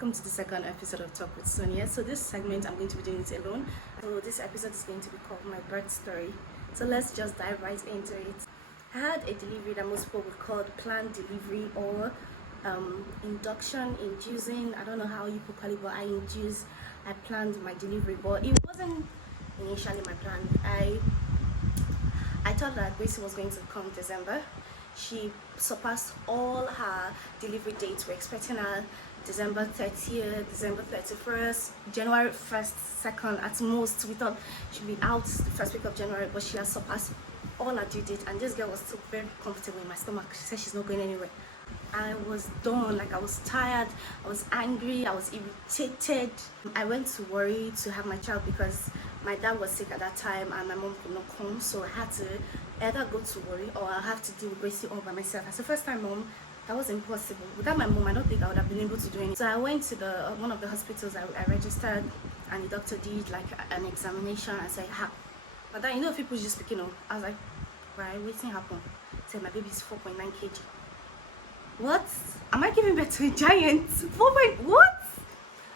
welcome to the second episode of Talk with Sonia. So this segment I'm going to be doing it alone. So this episode is going to be called My Birth Story. So let's just dive right into it. I had a delivery that most people would call planned delivery or induction, inducing. I don't know how you call it, but I planned my delivery, but it wasn't initially my plan. I thought that Gracie was going to come December. She surpassed all her delivery dates. We're expecting her December 30th, December 31st, January 1st, 2nd at most. We thought she'd be out the first week of January, but she has surpassed all her due dates. And this girl was still very comfortable in my stomach. She said she's not going anywhere. I was done, like I was tired, I was angry, I was irritated. I went to worry to have my child because my dad was sick at that time and my mom could not come, so I had to either go to worry or I have to deal with Gracie all by myself. As a first time mom, that was impossible. Without my mom, I don't think I would have been able to do anything. So I went to one of the hospitals. I registered, and the doctor did like an examination and said, but then, you know, people just speaking of. I was like, why? What's happened? Said my baby is 4.9 kg. What? Am I giving birth to a giant? What?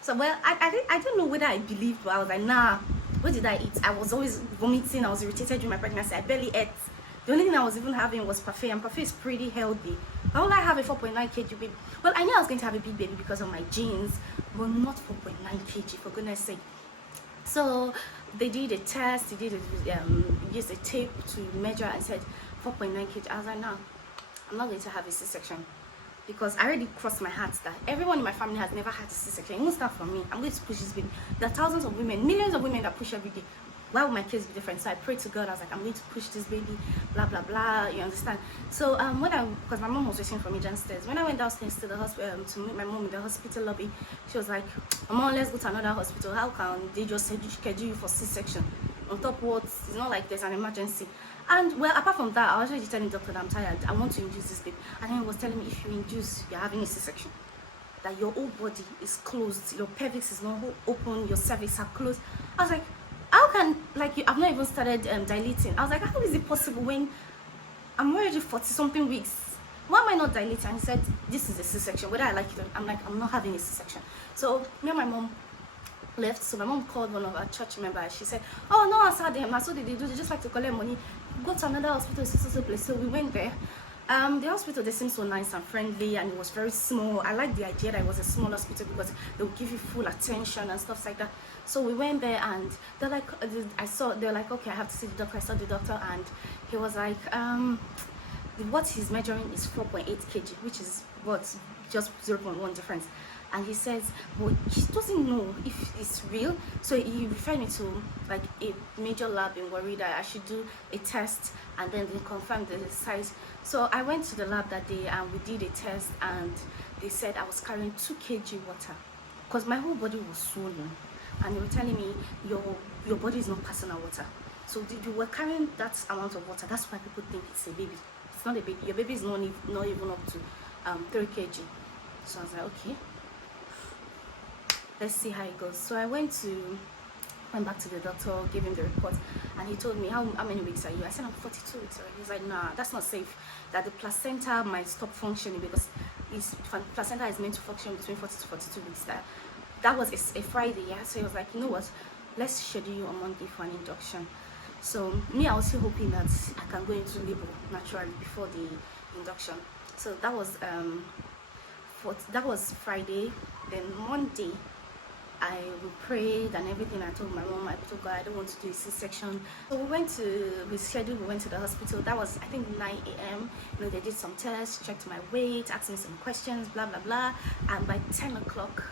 So well, I don't know whether I believed, but I was like, nah. What did I eat? I was always vomiting. I was irritated during my pregnancy. I barely ate. The only thing I was even having was parfait, and parfait is pretty healthy. Why would I have a 4.9 kg baby? Well, I knew I was going to have a big baby because of my genes, but not 4.9 kg, for goodness sake. So they did a test. They did used a tape to measure and said 4.9 kg. I was like, no, I'm not going to have a C-section. Because I already crossed my heart that everyone in my family has never had a C-section. It won't start from me. I'm going to push this baby. There are thousands of women, millions of women that push every day. Why would my kids be different? So I prayed to God. I was like, I'm going to push this baby, blah, blah, blah. You understand? So because my mom was waiting for me downstairs. When I went downstairs to the hospital, to meet my mom in the hospital lobby, she was like, Mom, let's go to another hospital. How can they just schedule you for C-section? On top of what, it's not like there's an emergency. And well, apart from that, I was already telling the doctor that I'm tired. I want to induce this baby. And then he was telling me, if you induce, you're having a C-section. That your whole body is closed. Your pelvis is not open. Your cervix are closed. I was like, how can, I've not even started dilating. I was like, how is it possible when I'm already 40-something weeks? Why am I not dilating? And he said, this is a C-section. Whether I like it or not, I'm like, I'm not having a C-section. So me and my mom left. So my mom called one of our church members. She said, oh no, I saw them. That's what they do. They just like to collect money. Go to another hospital, so place. So we went there. The hospital, they seemed so nice and friendly, and it was very small. I like the idea that it was a small hospital because they would give you full attention and stuff like that. So we went there, and they're like, they're like, okay, I have to see the doctor. I saw the doctor, and he was like, what he's measuring is 4.8 kg, which is just 0.1 difference. And he says, but he doesn't know if it's real. So he referred me to like a major lab in Warri that I should do a test and then they confirmed the size. So I went to the lab that day and we did a test and they said I was carrying 2 kg water because my whole body was swollen. And they were telling me, your body is not passing out water. So you were carrying that amount of water. That's why people think it's a baby. It's not a baby. Your baby is not even up to 3 kg. So I was like, okay. Let's see how it goes. So I went back to the doctor, gave him the report, and he told me, how many weeks are you? I said, I'm 42 weeks already. He's like, nah, that's not safe. That the placenta might stop functioning because placenta is meant to function between 40 to 42 weeks. That was a Friday, yeah. So he was like, you know what? Let's schedule you on Monday for an induction. So me, I was still hoping that I can go into labor naturally before the induction. So that was Friday. Then Monday, I prayed and everything. I told my mom, I told God, I don't want to do a C-section. So we went to the hospital. That was, I think, 9 a.m. You know, they did some tests, checked my weight, asked me some questions, blah, blah, blah. And by 10 o'clock,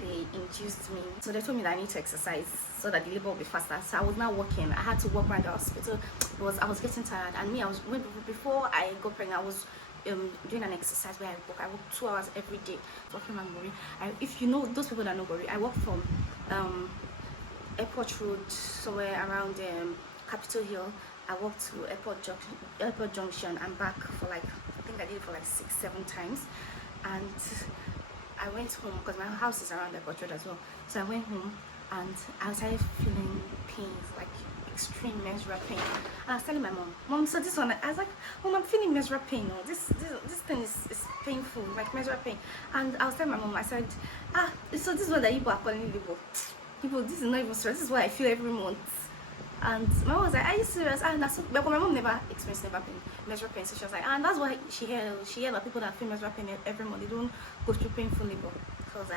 they induced me. So they told me that I need to exercise so that the labor will be faster. So I was now walking. I had to walk around the hospital. I was getting tired. And me, before I got pregnant, I was doing an exercise where I walk 2 hours every day walking around Warri. If you know those people that know Warri, I walk from Airport Road somewhere around Capitol Hill. I walked to Airport Junction and back for I think I did it for 6-7 times. And I went home because my house is around Airport Road as well. So I went home and I started feeling pains, extreme menstrual pain. And I was telling my mom, so this one, I was like, Mom, I'm feeling menstrual pain. Oh, this thing is painful, like menstrual pain. And I was telling my mom, I said, so this is what the Igbo are calling labor. People, this is not even stress. This is what I feel every month. And my mom was like, are you serious? And that's so, but my mom never experienced menstrual pain. So she was like, and that's why she heard that people that feel menstrual pain every month, they don't go through painful labor. So I was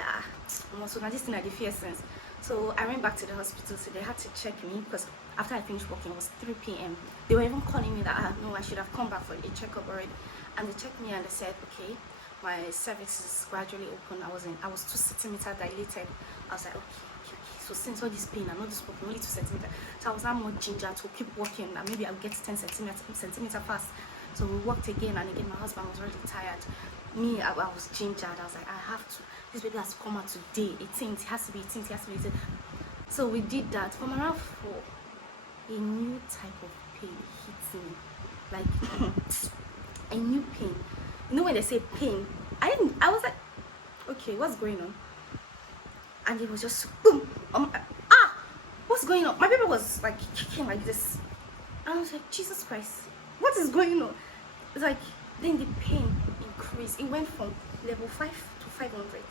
like, so now this thing I fear sense. So I went back to the hospital, so they had to check me because after I finished working, it was 3 p.m. They were even calling me that no, I should have come back for a checkup already. And they checked me and they said, okay, my cervix is gradually open. I was 2 centimeters dilated. I was like, okay. So since all this pain and all this working, only 2 centimeters. So I was now more ginger to keep working, and maybe I'll get 10 centimeters fast. So we worked again and again. My husband was already tired. Me, I was gingered. I was like, I have to. This baby has to come out today. 18th, it has to be 18th, it has to be 18th. So we did that. From around 4, a new type of pain hit me. Like a new pain. You know when they say pain, I was like, okay, what's going on? And it was just boom. What's going on? My baby was like kicking like this. And I was like, Jesus Christ, what is going on? It's like then the pain increased. It went from level 5 to 500.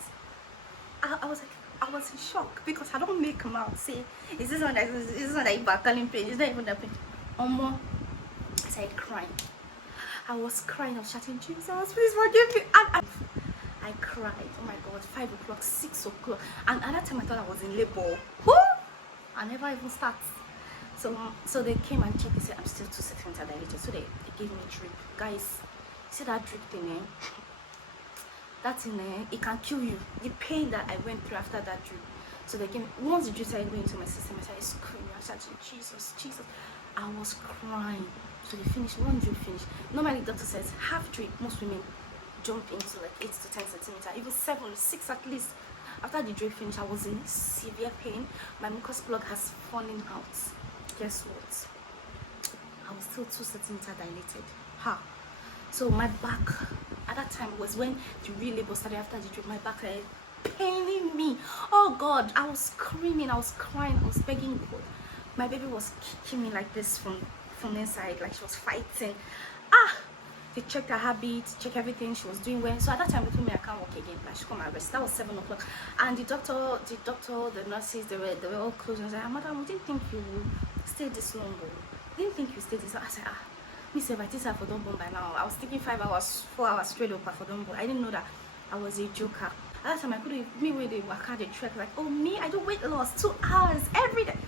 I was like, I was in shock because I don't make mouth say, is this one that you are calling pain? Is that even that pain? I started crying. I was crying. I was shouting, Jesus, please forgive me. I cried. Oh my God, 5 o'clock, 6 o'clock. And at that time I thought I was in labor. I never even started. So they came and checked. They said, I'm still 2 centimeters dilated. So they gave me a drip. Guys, see that drip thing, eh? That thing, it can kill you. The pain that I went through after that drip. So they gave me, once the drip started going into my system, I started screaming. I started, Jesus, Jesus. I was crying. So they finished, one drip finished. Normally the doctor says, half drip, most women jump into like 8 to 10 centimeters, even 7 or 6 at least. After the drip finished, I was in severe pain. My mucus plug has fallen out. Guess what? I was still 2 centimeters dilated. So my back at that time was when the real labor started. After the drip, my back started paining me. Oh God, I was screaming, I was crying, I was begging God. My baby was kicking me like this from the inside, like she was fighting. They checked her habit, checked everything. She was doing well. So at that time, they told me I can't walk again. I should come and rest. That was 7 o'clock. And the doctor, the nurses, they were all close. And I said, Madam, we didn't think you would stay this long. We didn't think you stay this long. I said, me say, I for Dumbo by now. I was thinking 5 hours, 4 hours straight up for Dumbo. I didn't know that I was a joker. At that time, I couldn't, me with the waka, the trek, like, oh, me, I do weight loss 2 hours every day.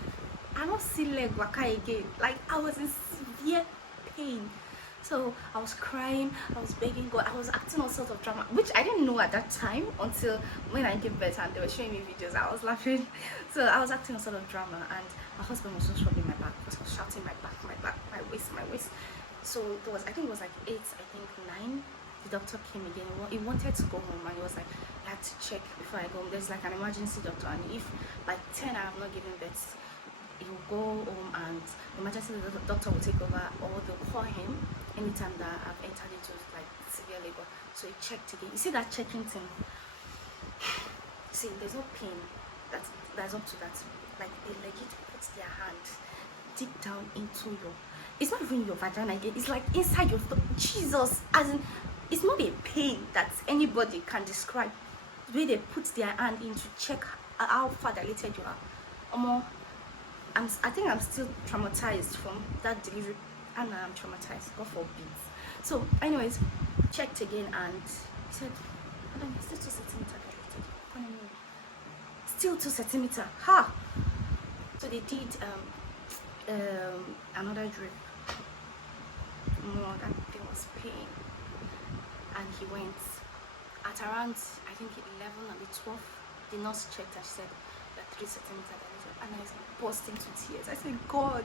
I don't see leg waka again. Like, I was in severe pain. So I was crying, I was begging God, I was acting all sorts of drama, which I didn't know at that time until when I gave birth and they were showing me videos. I was laughing. So I was acting all sorts of drama, and my husband was just rubbing my back because I was shouting my back, my waist. So there was, I think it was like 8, I think 9. The doctor came again. He wanted to go home and he was like, I had to check before I go home. There's like an emergency doctor, and if by 10 I have not given birth, he will go home and the emergency doctor will take over, or they'll call him anytime that I've entered into like severe labor. So he checked again. You see that checking thing? See, there's no pain that's up to that. Like they legit put their hand deep down into your, it's not even your vagina again, it's like inside your Jesus, as in, it's not a pain that anybody can describe. The way they put their hand in to check how far dilated you are. I think I'm still traumatized from that delivery, and I'm traumatized, God forbid. So anyways, checked again and he said, Madam, you're still 2 centimeters dilated. Still 2 centimeters. So they did another drip. That thing was pain. And he went at around, I think 11 and 12. The nurse checked and she said, you're 3 centimeters dilated. And I was bursting into tears. I said, God,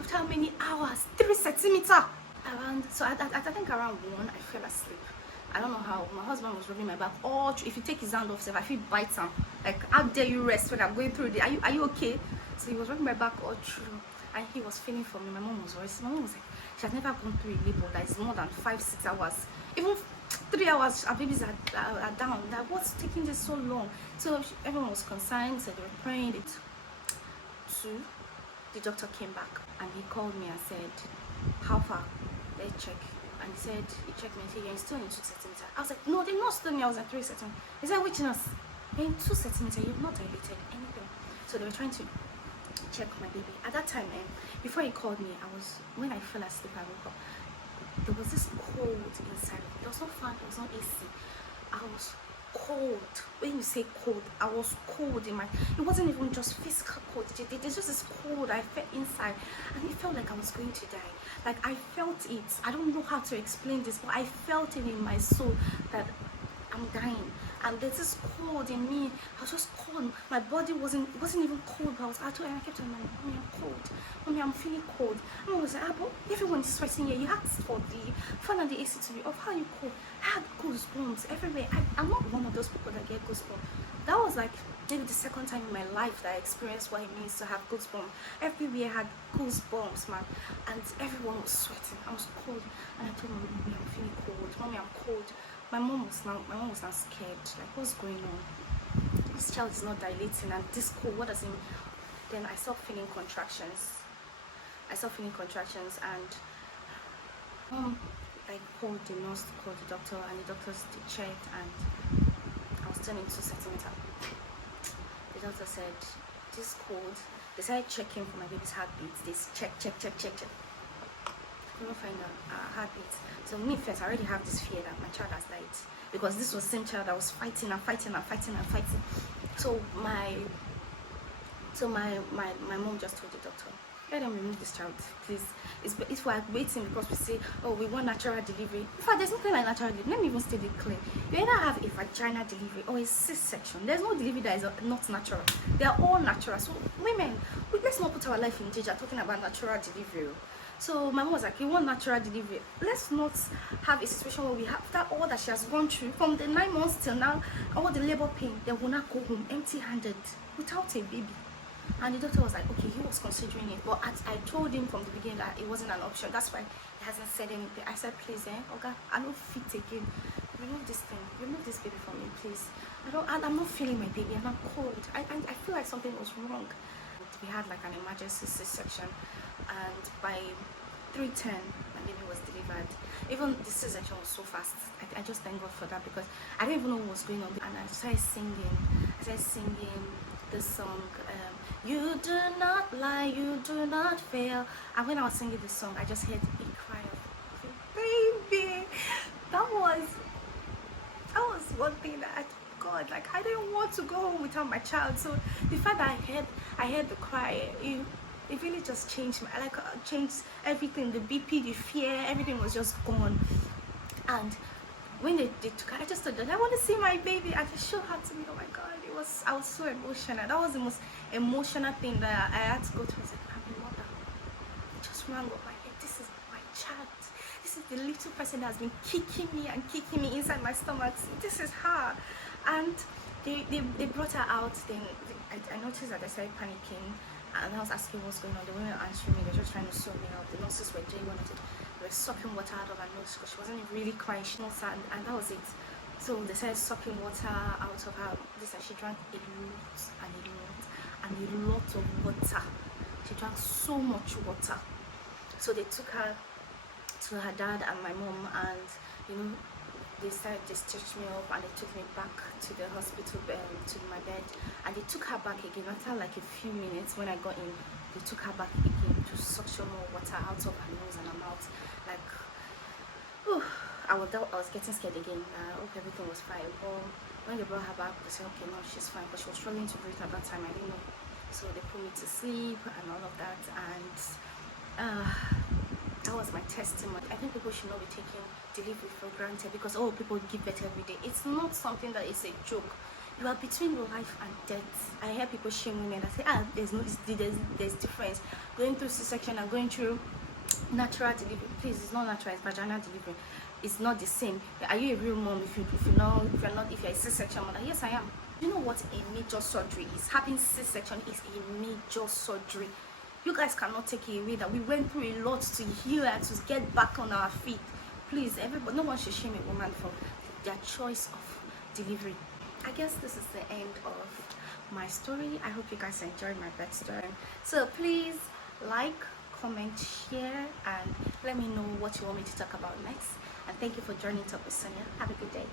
after how many hours? 3 centimeters. So I think around 1, I fell asleep. I don't know how. My husband was rubbing my back. If you take his hand off, I feel bites him. Like, how dare you rest when I'm going through the, are you okay? So he was rubbing my back all through, and he was feeling for me. My mom was worried. My mom was like, she has never gone through a labor that is more than 5-6 hours. Even 3 hours, our babies are down. Like, what's taking this so long? So everyone was concerned. So they were praying. 2, the doctor came back and he called me and said, how far? Let's check. And he said, he checked me and said, you're still in 2 centimeters. I was like, no, the nurse told me I was at 3 centimeters. He said, which nurse? You're in 2 centimeters, you've not dilated anything. So they were trying to check my baby. At that time, before he called me, when I fell asleep, I woke up. There was this cold inside. There was no fan, there was no AC. I was cold. When you say cold, I was cold in my, it wasn't even just physical cold. There's just this cold I felt inside, and it felt like I was going to die. Like I felt it. I don't know how to explain this, but I felt it in my soul that I'm dying. And there's this cold in me. I was just cold. My body wasn't even cold, but I kept telling my mommy, I'm cold. Mommy, I'm feeling cold. And I was like, but everyone is sweating here. You asked for the fan and the AC to be off. How are you cold? I had goosebumps everywhere. I'm not one of those people that get goosebumps. That was like maybe the second time in my life that I experienced what it means to have goosebumps. Everywhere I had goosebumps, man. And everyone was sweating. I was cold. And I told my mommy, I'm feeling cold. Mommy, I'm cold. My mom was now scared. Like, what's going on? This child is not dilating, and this cold, what does it mean? Then I started feeling contractions. And I called the nurse, called the doctor, and the doctors checked, and I was turning 2 centimeters. The doctor said, this cold. They started checking for my baby's heartbeat. They check. I couldn't find a heartbeat. So me first, I already have this fear that my child has died, because this was the same child that was fighting. So my mom just told the doctor, let them remove this child, please. It's we're waiting because we say, oh, we want natural delivery. In fact, there's nothing like natural delivery. Let me even state it clear. You either have a vaginal delivery or a C-section. There's no delivery that is not natural. They are all natural. So women, let's not put our life in danger talking about natural delivery. So my mom was like, you want natural delivery? Let's not have a situation where we have that all that she has gone through from the 9 months till now, all the labor pain, then will not go home empty-handed without a baby. And the doctor was like, okay, he was considering it, but I told him from the beginning that it wasn't an option. That's why he hasn't said anything. I said, please, okay, I don't fit again. Remove this thing, remove this baby from me, please. I'm not feeling my baby, and I'm cold. I feel like something was wrong. We had like an emergency C-section, and by 3:10 my baby was delivered. Even the C-section was so fast. I just thank God for that, because I didn't even know what was going on. And I started singing this song, you do not lie, you do not fail. And when I was singing this song, I just heard a cry of baby. That was one thing that I told God, like, I didn't want to go home without my child. So the fact that I heard the cry, it really just changed me. Like, changed everything. The BP, the fear, everything was just gone. And when they took her, I just thought that I want to see my baby. I just showed her to me. Oh my God, I was so emotional. That was the most emotional thing that I had to go through. I said, I'm a mother. It just rang up my head. This is my child. This is the little person that has been kicking me inside my stomach. This is her. And they brought her out. Then I noticed that they started panicking, and I was asking what's going on. They weren't answering me. They were just trying to sew me up. The nurses were doing what they did. They were sucking water out of her nose because she wasn't really crying. She was sad, and that was it. So they started sucking water out of her. This, and she drank a lot of water. She drank so much water. So they took her to her dad and my mom, and they started to stitch me up, and they took me back to the hospital bed, to my bed, and they took her back again. After like a few minutes, when I got in, they took her back again to suction more water out of her nose and her mouth. Like, I was getting scared again. I hope everything was fine. But when they brought her back, they said, okay, no, she's fine, but she was struggling to breathe at that time. I didn't know. So they put me to sleep and all of that, and that was my testimony. I think people should not be taking delivery for granted, because people give birth every day. It's not something that is a joke. You are between life and death. I hear people shame women and say, there's difference going through C-section and going through natural delivery. Please, it's not natural, it's vaginal delivery. It's not the same. Are you a real mom if you're a C-section mother? Yes, I am. You know what a major surgery is? Having C-section is a major surgery. You guys cannot take it away that we went through a lot to heal and to get back on our feet. Please, everybody, no one should shame a woman for their choice of delivery. I guess this is the end of my story. I hope you guys enjoyed my birth story. So please, like, comment, share, and let me know what you want me to talk about next. And thank you for joining Talk with Sonia. Have a good day.